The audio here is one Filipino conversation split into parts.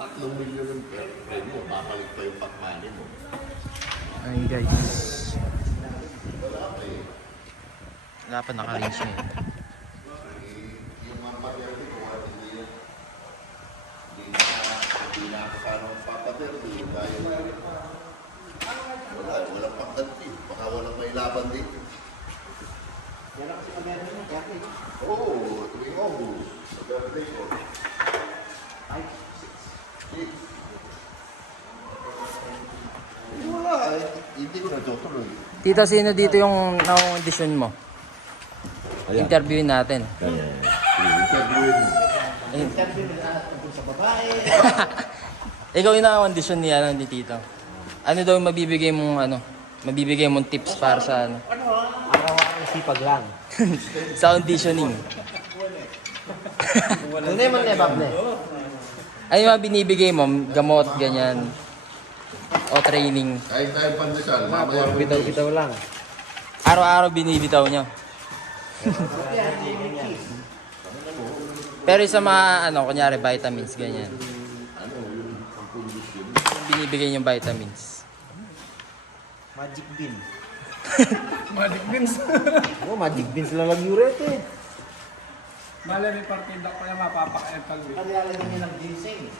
3 milyon yung premyo, babalik pa yung pakmani mo. Ayun guys. Wala pa eh. Wala pa naka-range ngayon. Yung mga paderdi ko, hindi na ako sana ang papaderdi. Dahil walang pagdanti. Baka walang may laban dito. Wala kasi paderdi mo, kaya kayo. Oo, tuwing August. Sa birthday ko. 6. Wala eh. Hindi ko natutuloy. Tito, sino dito yung na-audition mo? Ayan. Interviewin natin. Interviewin mo. Interview mo lahat tungkol sa babae. Ikaw yung na-audition ni, ni Tito. Ano daw yung mabibigay mong tips para sa Araw-araw sipag lang. sa auditioning? Ano naman na, Bob, ne? Ano yung mga binibigay mo? Gamot, ganyan. O training. Kahit tayo pandesal, mamaya Bitaw-bitaw lang. Araw-araw binibitaw nyo. Pero sa mga, kunyari, vitamins, ganyan. Binibigay yung vitamins. Magic bean. Magic beans. Oo, magic beans lang lang uret eh. Malay may partida ko na mapapakain talbi. Kanilalagyan niya ng ginseng.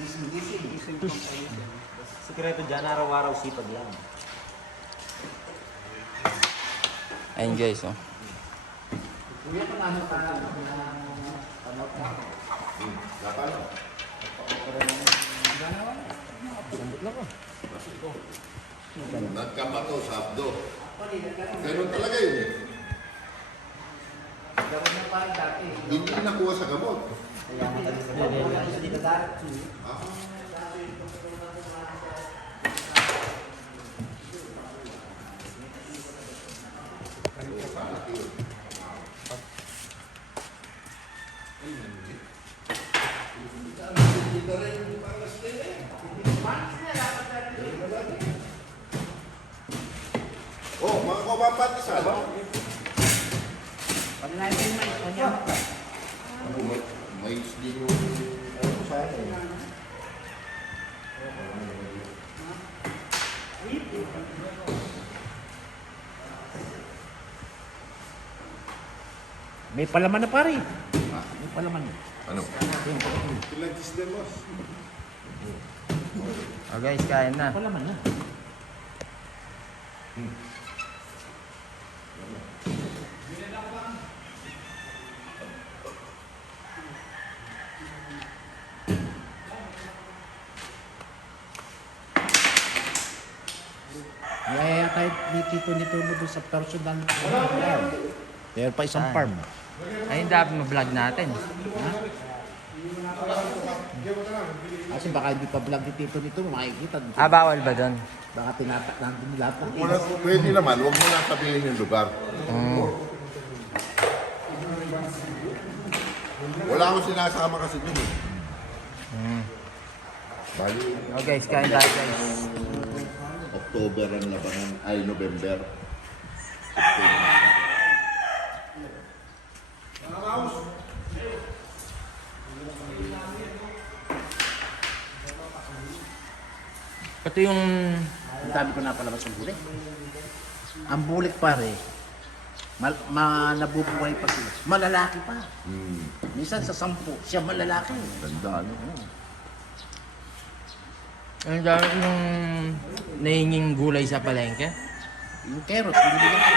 Gising. Sikreto dyan, araw-araw sipag lang. Ayun guys, oh. Kuya, paano ka nagkapato sa abdo. Ganun talaga yun eh. Gawin na parang dati. Hindi nakuha sa gamot. Kaya matalis na ba? Hindi ka dati. Oh, mga kapapatisal. Pag-natin mo, kanya mo ka. Ano, may din yung... Ayun ko sa'yo. May palaman na pare. May palaman. Ano? Pilagis din mo. Oh guys, kain na. Palaman na. Niyaya tayo dito doon sa personal. Meron pa isang farm. Ayun dapat ma-vlog natin. Kasi baka hindi pa vlog ni Tito nito, makikita. Ah, bawal ba doon? Baka tinatak nandun lahat ng Wala, pwede naman, huwag mo na sabihin yung lugar. Wala akong sinasama kasi dun eh. Bali, Oh guys, kain tayo guys. October ang labanan, ay November. Ito yung... Ang dami ko napalabas ng bulik. Ang bulik pare, nabubuhay pa sila. Malalaki pa. Minsan sa 10, siya malalaki. Ganda, ano? Ang dami yung nahinging gulay sa palengke. Yung carrots, hindi nila ko.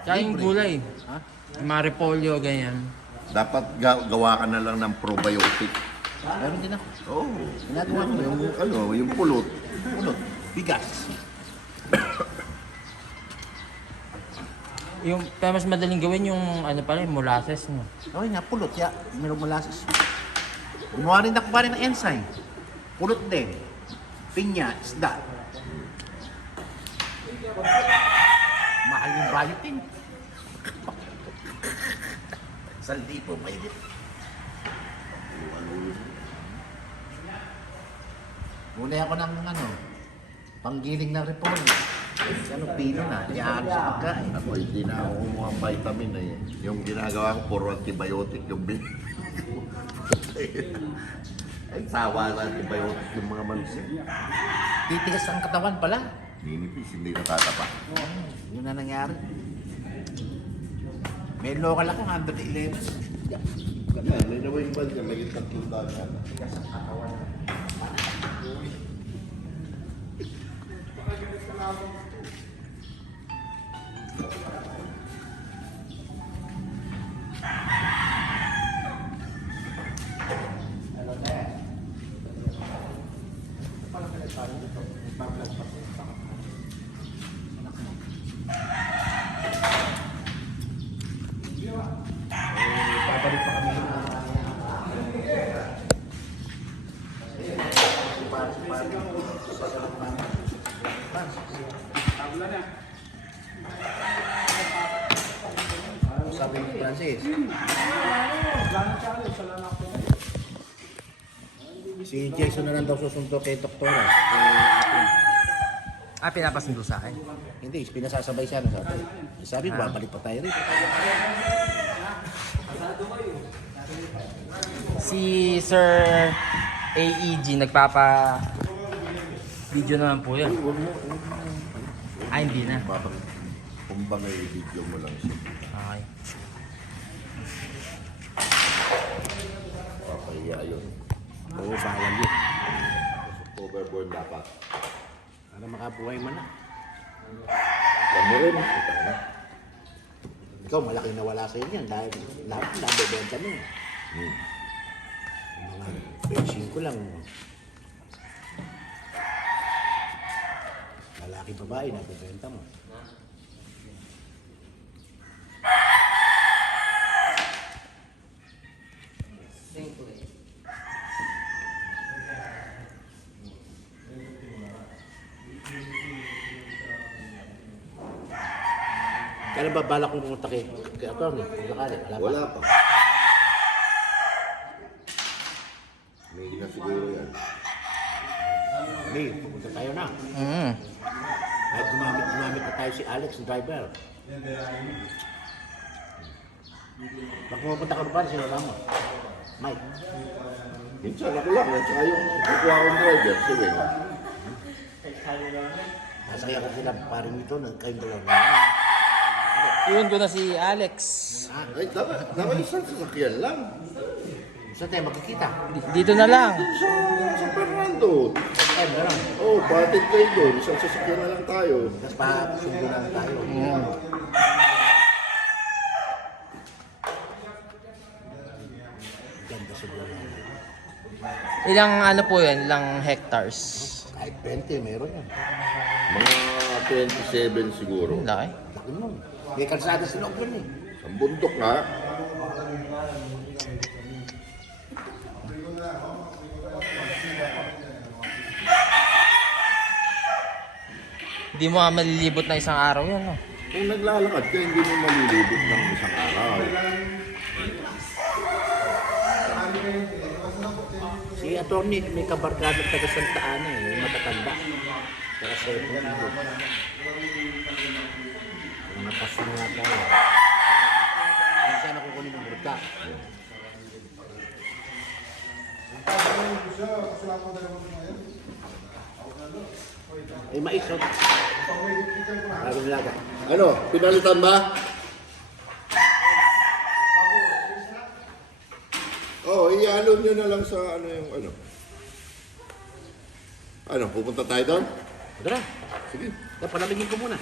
Tsaka yung Libre. gulay. Ha? Yung mga repolyo, ganyan. Dapat gawa ka na lang ng probiotic. Meron din ako. Oo. Oh, Ginagawa ko yung yung pulot. ulot, bigas. Yung, pero mas madaling gawin yung pala, yung molasses, no? Okay nga, pulot. Ya, meron molasses. Gumawa rin ako pa rin ng enzyme. Pulot din. Pinya, isda. Mahal yung balitin. Saldi po, mainit. Gulay ako ng panggiling ng repolyo. Pino na, iaan sa pagkain. Ako, hindi na ako kumuha ng vitamin eh. Yung ginagawa ko, puro antibiotic yung Ay, sawa natin ba yung mga mansi? Titigas ang katawan pala. Ninipis, hindi natatapa. Yun na nangyari. May local ako, 111. Kaya, may nawing band ka, may 3,000. Tabla na. Sabi ni Francis, Wala na challenge. Wala na ako. si Jason na lang daw susunto kay Doktora. Pinapasundo sa akin. Hindi, pinasasabay siya. No, sabi, babalik pa tayo rin. Si Sir AEG nagpapa video naman po yun. Hindi na. Bakit? Kumbang ay video mo lang siya. Okay. Kaya yun. Oo, bawal yun. Overboard dapat. Para makabuhay mo na. Yan mo rin. Ito na. Ikaw, malaki na wala sa'yo yan. Dahil lahat nabibenta mo. Hmm. Yung mga bensin ko lang. Lalaki babae, nabibenta mo. Kailan ba balak mo pumunta kay attorney? Kung sakali, wala pa. Wala pa. May na siguro yan. Hindi, pupunta tayo na. Mm. Kahit gumamit na tayo si Alex, yung driver. Pag pumunta ka ba, sino mo? Mike. Minsan ako lang. At saka yung kukuha akong driver, si Weng. Nasaya ka sila, paring ito, kayong dalawa. Iwan ko na si Alex. Ay, dapat isang sasakyan lang. Saan tayo magkikita? Dito na lang. Sa Fernando. Ay, gano'n. Oh, patid kayo doon. Isang sasakyan na lang tayo. Tapos pasundo na lang tayo. Ganda siguro. Ilang ano po yun? Ilang hectares? Kahit 20, meron yan. Mga 27 siguro. Laki. Laki mo. May kalsada sa loob yun eh. Ang bundok nga. Hindi mo nga malilibot na isang araw yan, no? Kung naglalakad ka, hindi mo malilibot ng isang araw. Si attorney, may kabarkada taga Santa Ana eh. May matatanda. Kaya sa ito dito. Kung napasin nga tayo. Hindi siya nakukunin ng bruta. Ay, mais, oh. Bagong laga. Ano, pinalitan ba? Oh, ialon nyo na lang sa ano yung ano. Ano, pupunta tayo doon? Tara, Sige. palamigin ko muna.